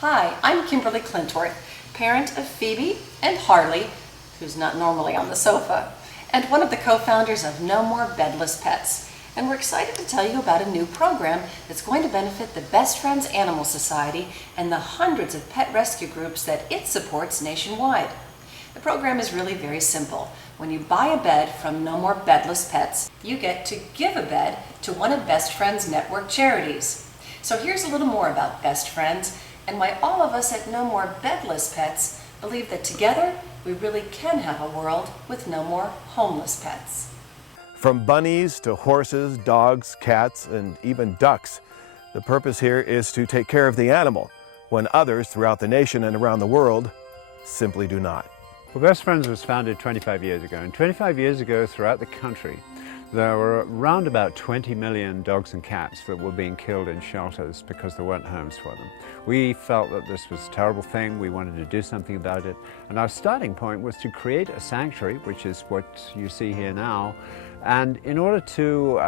Hi, I'm Kimberly Clintorth, parent of Phoebe and Harley, who's not normally on the sofa, and one of the co-founders of No More Bedless Pets. And we're excited to tell you about a new program that's going to benefit the Best Friends Animal Society and the hundreds of pet rescue groups that it supports nationwide. The program is really very simple. When you buy a bed from No More Bedless Pets, you get to give a bed to one of Best Friends Network charities. So here's a little more about Best Friends and why all of us at No More Bedless Pets believe that together we really can have a world with no more homeless pets. From bunnies to horses, dogs, cats, and even ducks, the purpose here is to take care of the animal when others throughout the nation and around the world simply do not. Well, Best Friends was founded 25 years ago, and 25 years ago throughout the country there were around about 20 million dogs and cats that were being killed in shelters because there weren't homes for them. We felt that this was a terrible thing, we wanted to do something about it, and our starting point was to create a sanctuary, which is what you see here now. And in order to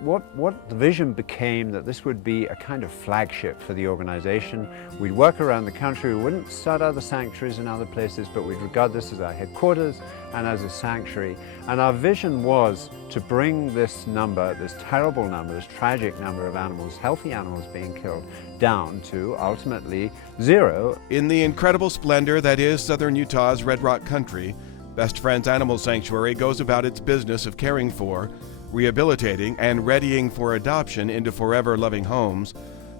what the vision became that this would be a kind of flagship for the organization. We'd work around the country, we wouldn't start other sanctuaries in other places, but we'd regard this as our headquarters and as a sanctuary. And our vision was to bring this number, this terrible number, this tragic number of animals, healthy animals being killed, down to ultimately zero. In the incredible splendor that is Southern Utah's Red Rock Country, Best Friends Animal Sanctuary goes about its business of caring for, rehabilitating, and readying for adoption into forever loving homes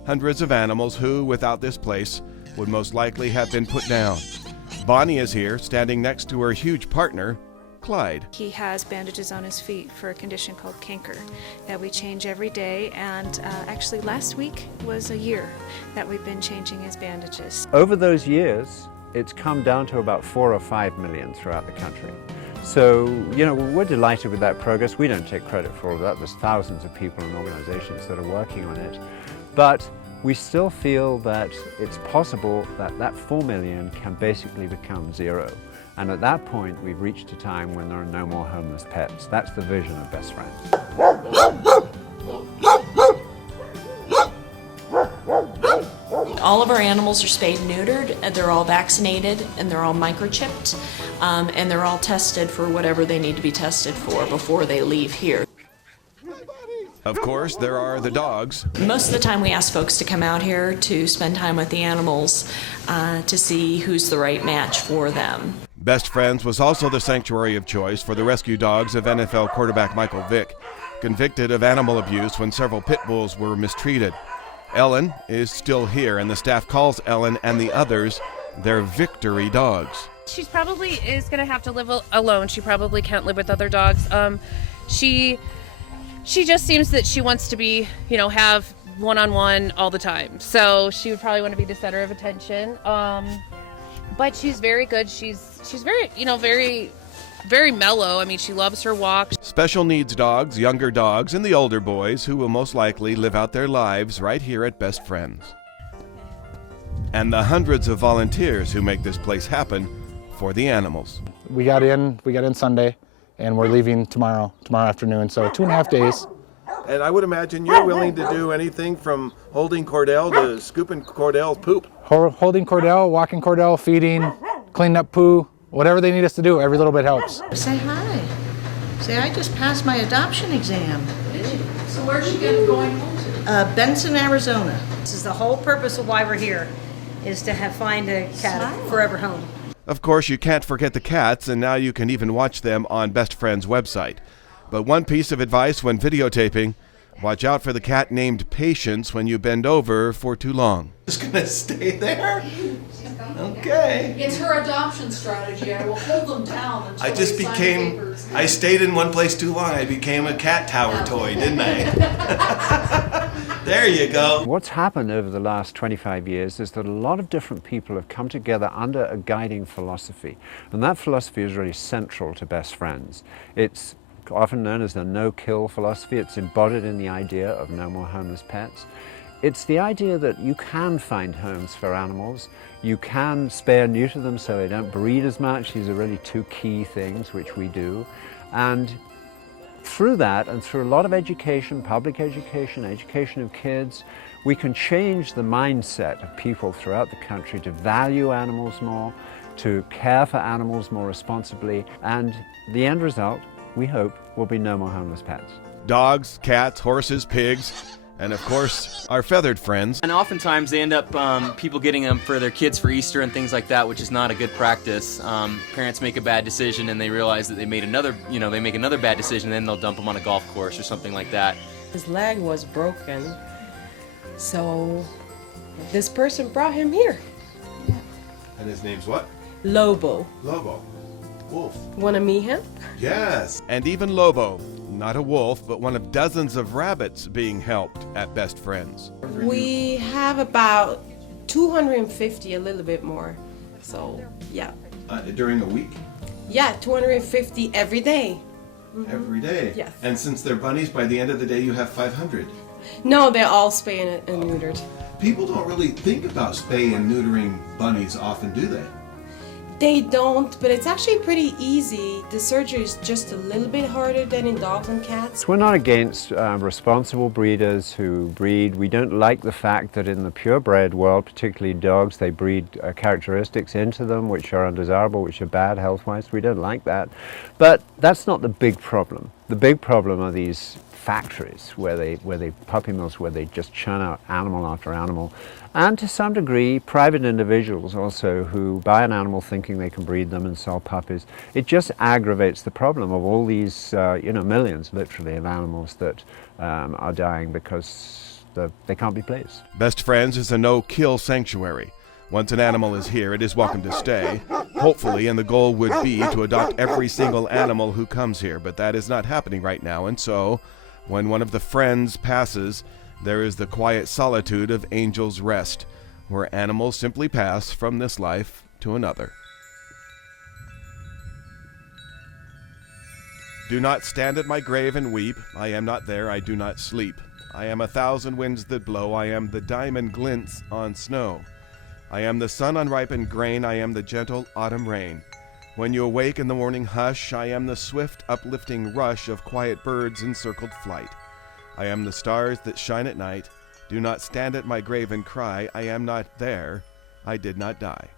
hundreds of animals who, without this place, would most likely have been put down. Bonnie is here, standing next to her huge partner, Clyde. He has bandages on his feet for a condition called canker that we change every day, and actually last week was a year that we've been changing his bandages. Over those years, it's come down to about 4 or 5 million throughout the country. So, we're delighted with that progress. We don't take credit for all of that. There's thousands of people and organizations that are working on it. But we still feel that it's possible that that 4 million can basically become zero. And at that point, we've reached a time when there are no more homeless pets. That's the vision of Best Friends. All of our animals are spayed and neutered, and they're all vaccinated, and they're all microchipped, and they're all tested for whatever they need to be tested for before they leave here. Of course, there are the dogs. Most of the time we ask folks to come out here to spend time with the animals to see who's the right match for them. Best Friends was also the sanctuary of choice for the rescue dogs of NFL quarterback Michael Vick, convicted of animal abuse when several pit bulls were mistreated. Ellen is still here, and the staff calls Ellen and the others their victory dogs. She probably is going to have to live alone. She probably can't live with other dogs. She just seems that she wants to be, have one-on-one all the time. So she would probably want to be the center of attention. But she's very good. She's very, very mellow. I mean, she loves her walks. Special needs dogs, younger dogs, and the older boys who will most likely live out their lives right here at Best Friends. And the hundreds of volunteers who make this place happen for the animals. We got in Sunday, and we're leaving tomorrow afternoon, so 2.5 days. And I would imagine you're willing to do anything from holding Cordell to scooping Cordell's poop. Holding Cordell, walking Cordell, feeding, cleaning up poo, whatever they need us to do, every little bit helps. Say hi. Say, I just passed my adoption exam. Did you? So where's she going home to? Benson, Arizona. This is the whole purpose of why we're here, is to find a cat forever home. Of course, you can't forget the cats, and now you can even watch them on Best Friends' website. But one piece of advice when videotaping, watch out for the cat named Patience when you bend over for too long. Just gonna stay there? Okay. It's her adoption strategy. I will hold them down until I stayed in one place too long. I became a cat tower toy, didn't I? There you go. What's happened over the last 25 years is that a lot of different people have come together under a guiding philosophy. And that philosophy is really central to Best Friends. It's often known as the no-kill philosophy. It's embodied in the idea of no more homeless pets. It's the idea that you can find homes for animals. You can spay and neuter them so they don't breed as much. These are really two key things which we do. And through that and through a lot of education, public education, education of kids, we can change the mindset of people throughout the country to value animals more, to care for animals more responsibly, and the end result, we hope, will be no more homeless pets. Dogs, cats, horses, pigs, and of course, our feathered friends. And oftentimes they end up people getting them for their kids for Easter and things like that, which is not a good practice. Parents make a bad decision and they realize that they made another, they make another bad decision, and then they'll dump them on a golf course or something like that. His leg was broken, so this person brought him here. And his name's what? Lobo. Lobo. Wolf. Wanna meet him? Yes. And even Lobo, not a wolf, but one of dozens of rabbits being helped at Best Friends. We have about 250, a little bit more. So, yeah. During a week? Yeah, 250 every day. Every day? Yes. And since they're bunnies, by the end of the day you have 500. No, they're all spayed and neutered. People don't really think about spay and neutering bunnies often, do they? They don't, but it's actually pretty easy. The surgery is just a little bit harder than in dogs and cats. We're not against responsible breeders who breed. We don't like the fact that in the purebred world, particularly dogs, they breed characteristics into them which are undesirable, which are bad health-wise. We don't like that. But that's not the big problem. The big problem are these factories where they puppy mills, where they just churn out animal after animal, and to some degree private individuals also who buy an animal thinking they can breed them and sell puppies. It just aggravates the problem of all these millions literally of animals that are dying because they can't be placed. Best Friends is a no-kill sanctuary. Once an animal is here, it is welcome to stay, hopefully, and the goal would be to adopt every single animal who comes here, but that is not happening right now, and so when one of the friends passes, there is the quiet solitude of Angel's Rest, where animals simply pass from this life to another. Do not stand at my grave and weep. I am not there, I do not sleep. I am 1,000 winds that blow. I am the diamond glints on snow. I am the sun on ripened grain. I am the gentle autumn rain. When you awake in the morning hush, I am the swift uplifting rush of quiet birds in circled flight. I am the stars that shine at night. Do not stand at my grave and cry. I am not there. I did not die.